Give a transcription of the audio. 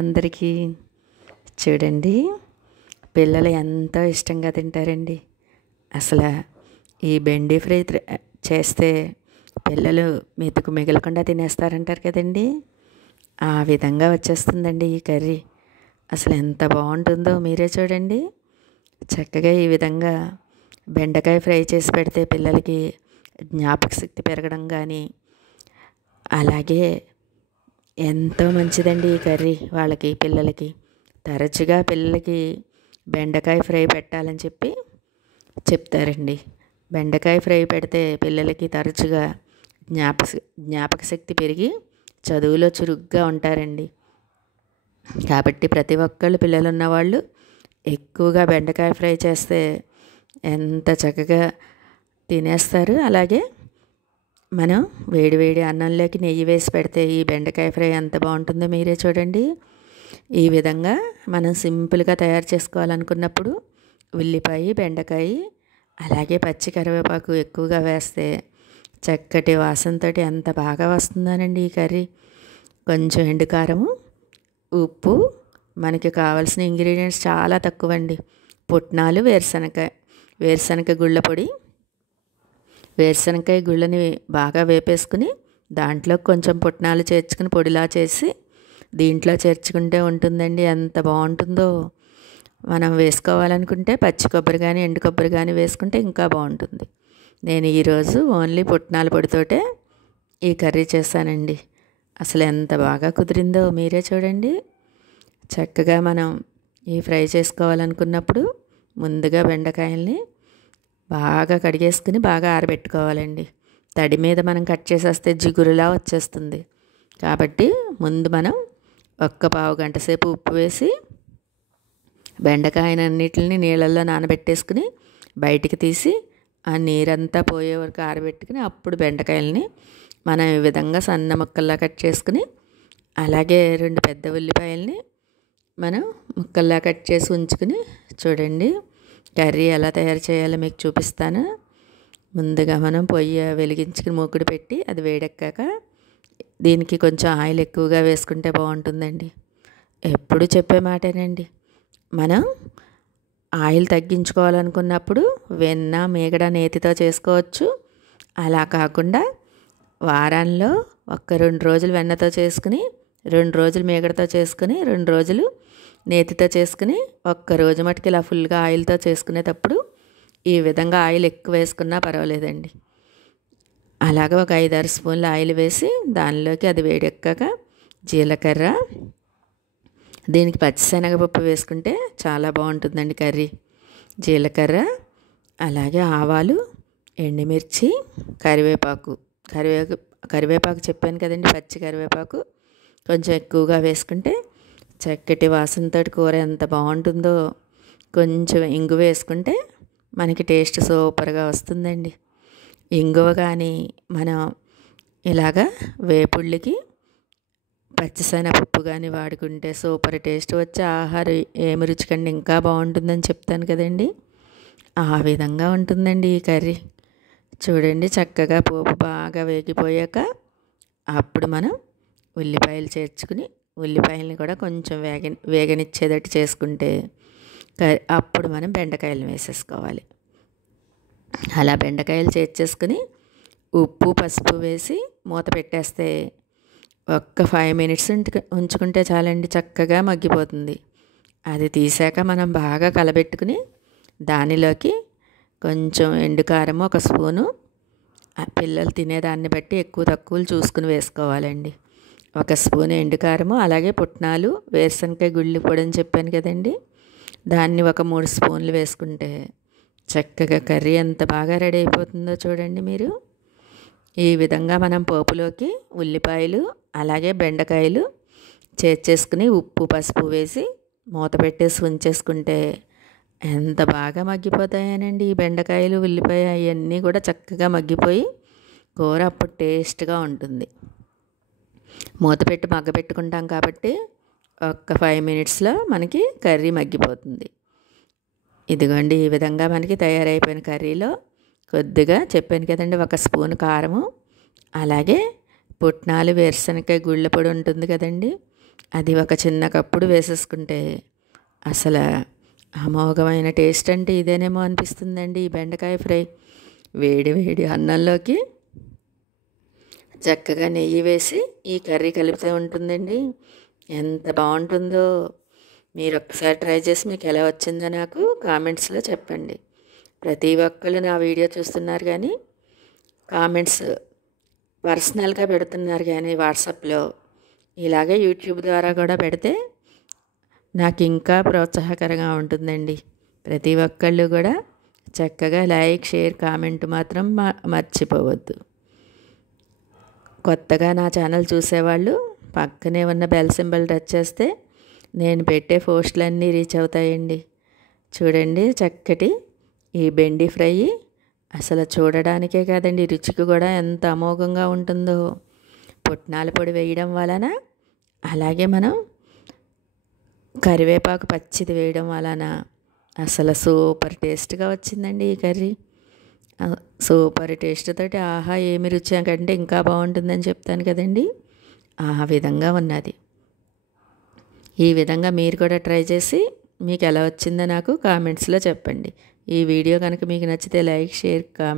అందరికీ. చూడండి, పిల్లలు ఎంతో ఇష్టంగా తింటారండి. అసలు ఈ బెండి ఫ్రై చేస్తే పిల్లలు మెతుకు మిగలకుండా తినేస్తారంటారు కదండి. ఆ విధంగా వచ్చేస్తుందండి ఈ కర్రీ. అసలు ఎంత బాగుంటుందో మీరే చూడండి. చక్కగా ఈ విధంగా బెండకాయ ఫ్రై చేసి పెడితే పిల్లలకి జ్ఞాపక శక్తి పెరగడం కానీ, అలాగే ఎంతో మంచిదండి ఈ కర్రీ వాళ్ళకి, పిల్లలకి. తరచుగా పిల్లలకి బెండకాయ ఫ్రై పెట్టాలని చెప్తారండి. బెండకాయ ఫ్రై పెడితే పిల్లలకి తరచుగా జ్ఞాపక శక్తి పెరిగి చదువులో చురుగ్గా ఉంటారండి. కాబట్టి ప్రతి ఒక్కళ్ళు పిల్లలు ఉన్నవాళ్ళు ఎక్కువగా బెండకాయ ఫ్రై చేస్తే ఎంత చక్కగా తినేస్తారు. అలాగే మనం వేడి వేడి అన్నంలోకి నెయ్యి వేసి పెడితే ఈ బెండకాయ ఫ్రై ఎంత బాగుంటుందో మీరే చూడండి. ఈ విధంగా మనం సింపుల్గా తయారు చేసుకోవాలనుకున్నప్పుడు ఉల్లిపాయ, బెండకాయ, అలాగే పచ్చి కరివేపాకు ఎక్కువగా వేస్తే చక్కటి వాసనతో ఎంత బాగా వస్తుందోనండి ఈ కర్రీ. కొంచెం ఎండుకారము, ఉప్పు, మనకి కావాల్సిన ఇంగ్రీడియంట్స్ చాలా తక్కువండి. పుట్నాలు, వేరుశనగ గుళ్ళ పొడి, వేరుశనగకాయ గుళ్ళని బాగా వేపేసుకుని దాంట్లో కొంచెం పుట్నాలు చేర్చుకుని పొడిలా చేసి దీంట్లో చేర్చుకుంటే ఉంటుందండి. ఎంత బాగుంటుందో. మనం వేసుకోవాలనుకుంటే పచ్చి కొబ్బరి కానీ ఎండు కొబ్బరి కానీ వేసుకుంటే ఇంకా బాగుంటుంది. నేను ఈరోజు ఓన్లీ పుట్నాల పొడితోటే ఈ కర్రీ చేశానండి. అసలు ఎంత బాగా కుదిరిందో మీరే చూడండి. చక్కగా మనం ఈ ఫ్రై చేసుకోవాలనుకున్నప్పుడు ముందుగా బెండకాయల్ని బాగా కడిగేసుకుని బాగా ఆరబెట్టుకోవాలండి. తడి మీద మనం కట్ చేసేస్తే జిగురులా వచ్చేస్తుంది. కాబట్టి ముందు మనం ఒక్క పావు గంట సేపు ఉప్పు వేసి బెండకాయనన్నిటిని నీళ్ళల్లో నానబెట్టేసుకుని బయటికి తీసి ఆ నీరంతా పోయే వరకు ఆరబెట్టుకుని అప్పుడు బెండకాయలని మనం ఈ విధంగా సన్న ముక్కల్లా కట్ చేసుకుని, అలాగే 2 పెద్ద ఉల్లిపాయల్ని మనం ముక్కల్లా కట్ చేసి ఉంచుకుని, చూడండి కర్రీ ఎలా తయారు చేయాలో మీకు చూపిస్తాను. ముందుగా మనం పొయ్యి వెలిగించుకుని మూకుడు పెట్టి అది వేడెక్కాక దీనికి కొంచెం ఆయిల్ ఎక్కువగా వేసుకుంటే బాగుంటుందండి. ఎప్పుడు చెప్పే మాటేనండి. మనం ఆయిల్ తగ్గించుకోవాలనుకున్నప్పుడు వెన్న, మీగడ, నేతితో చేసుకోవచ్చు. అలా కాకుండా వారాల్లో 2 రోజులు వెన్నతో చేసుకుని, 2 రోజులు మీగడతో చేసుకుని, 2 రోజులు నేతితో చేసుకుని, 1 రోజు మటుకు ఇలా ఫుల్గా ఆయిల్తో చేసుకునేటప్పుడు ఈ విధంగా ఆయిల్ ఎక్కువ వేసుకున్నా పర్వాలేదండి. అలాగే ఒక 5-6 స్పూన్ల ఆయిల్ వేసి దానిలోకి అది వేడెక్కాక జీలకర్ర, దీనికి పచ్చిశనగపప్పు వేసుకుంటే చాలా బాగుంటుందండి కర్రీ. జీలకర్ర, అలాగే ఆవాలు, ఎండుమిర్చి, కరివేపాకు చెప్పాను కదండి, పచ్చి కరివేపాకు కొంచెం ఎక్కువగా వేసుకుంటే చక్కటి వాసనతో కూర ఎంత బాగుంటుందో. కొంచెం ఇంగువ వేసుకుంటే మనకి టేస్ట్ సూపర్గా వస్తుందండి. ఇంగువ కానీ మనం ఇలాగా వేపుళ్ళకి పచ్చిశనగపప్పు కానీ వాడుకుంటే సూపర్ టేస్ట్ వచ్చే ఆహారం ఏమి రుచికండి ఇంకా బాగుంటుందని చెప్తాను కదండి. ఆ విధంగా ఉంటుందండి ఈ కర్రీ. చూడండి, చక్కగా పోపు బాగా వేగిపోయాక అప్పుడు మనం ఉల్లిపాయలు చేర్చుకుని ఉల్లిపాయలని కూడా కొంచెం వేగనిచ్చేటట్టు చేసుకుంటే అప్పుడు మనం బెండకాయలు వేసేసుకోవాలి. అలా బెండకాయలు చేర్చేసుకుని ఉప్పు, పసుపు వేసి మూత పెట్టేస్తే 5 మినిట్స్ ఉంచుకుంటే చాలండి, చక్కగా మగ్గిపోతుంది. అది తీసాక మనం బాగా కలబెట్టుకుని దానిలోకి కొంచెం ఎండుకారం 1 స్పూను, పిల్లలు తినేదాన్ని బట్టి ఎక్కువ తక్కువలు చూసుకుని వేసుకోవాలండి. 1 స్పూన్ ఎండుకారము, అలాగే పుట్నాలు, వేరుశనగకాయ గుళ్ళు పొడి అని చెప్పాను కదండి, దాన్ని 3 స్పూన్లు వేసుకుంటే చక్కగా కర్రీ ఎంత బాగా రెడీ అయిపోతుందో చూడండి మీరు. ఈ విధంగా మనం పోపులోకి ఉల్లిపాయలు అలాగే బెండకాయలు చేర్చేసుకుని ఉప్పు, పసుపు వేసి మూత పెట్టేసి ఉంచేసుకుంటే ఎంత బాగా మగ్గిపోతాయనండి ఈ బెండకాయలు, ఉల్లిపాయ అవన్నీ కూడా చక్కగా మగ్గిపోయి కూర అప్పుడు టేస్ట్గా ఉంటుంది. మూత పెట్టి మగ్గబెట్టుకుంటాం కాబట్టి 5 మినిట్స్లో మనకి కర్రీ మగ్గిపోతుంది. ఇదిగోండి, ఈ విధంగా మనకి తయారైపోయిన కర్రీలో కొద్దిగా చెప్పాను కదండి 1 స్పూన్ కారము, అలాగే పుట్నాలు, వేరుశనగకాయ గుళ్ళ పొడి ఉంటుంది కదండి, అది ఒక చిన్న కప్పుడు వేసేసుకుంటే అసలు అమోఘమైన టేస్ట్ అంటే ఇదేనేమో అనిపిస్తుందండి. ఈ బెండకాయ ఫ్రై వేడి వేడి అన్నంలోకి చక్కగా నెయ్యి వేసి ఈ కర్రీ కలిపితే ఉంటుందండి. ఎంత బాగుంటుందో మీరు ఒక్కసారి ట్రై చేసి మీకు ఎలా వచ్చిందో నాకు కామెంట్స్లో చెప్పండి. ప్రతి ఒక్కళ్ళు నా వీడియో చూస్తున్నారు కానీ కామెంట్స్ పర్సనల్గా పెడుతున్నారు కానీ వాట్సాప్లో, ఇలాగే యూట్యూబ్ ద్వారా కూడా పెడితే నాకు ఇంకా ప్రోత్సాహకరంగా ఉంటుందండి. ప్రతి ఒక్కళ్ళు కూడా చక్కగా లైక్, షేర్, కామెంట్ మాత్రం మర్చిపోవద్దు. కొత్తగా నా ఛానల్ చూసేవాళ్ళు పక్కనే ఉన్న బెల్ సింబల్ టచ్ చేస్తే నేను పెట్టే పోస్టులన్నీ రీచ్ అవుతాయండి. చూడండి చక్కటి ఈ బెండి ఫ్రై అసలు చూడడానికే కాదండి, రుచికి కూడా ఎంత అమోఘంగా ఉంటుందో. పుట్నాల పొడి వేయడం వలన, అలాగే మనం కరివేపాకు పచ్చిది వేయడం వలన అసలు సూపర్ టేస్ట్గా వచ్చిందండి ఈ కర్రీ. సూపర్ టేస్ట్ తోటి ఆహా ఏమి రుచి కంటే ఇంకా బాగుంటుందని చెప్తాను కదండి, ఆ విధంగా ఉన్నది. ఈ విధంగా మీరు కూడా ట్రై చేసి మీకు ఎలా వచ్చిందో నాకు కామెంట్స్లో చెప్పండి. ఈ వీడియో కనుక మీకు నచ్చితే లైక్, షేర్, కామెంట్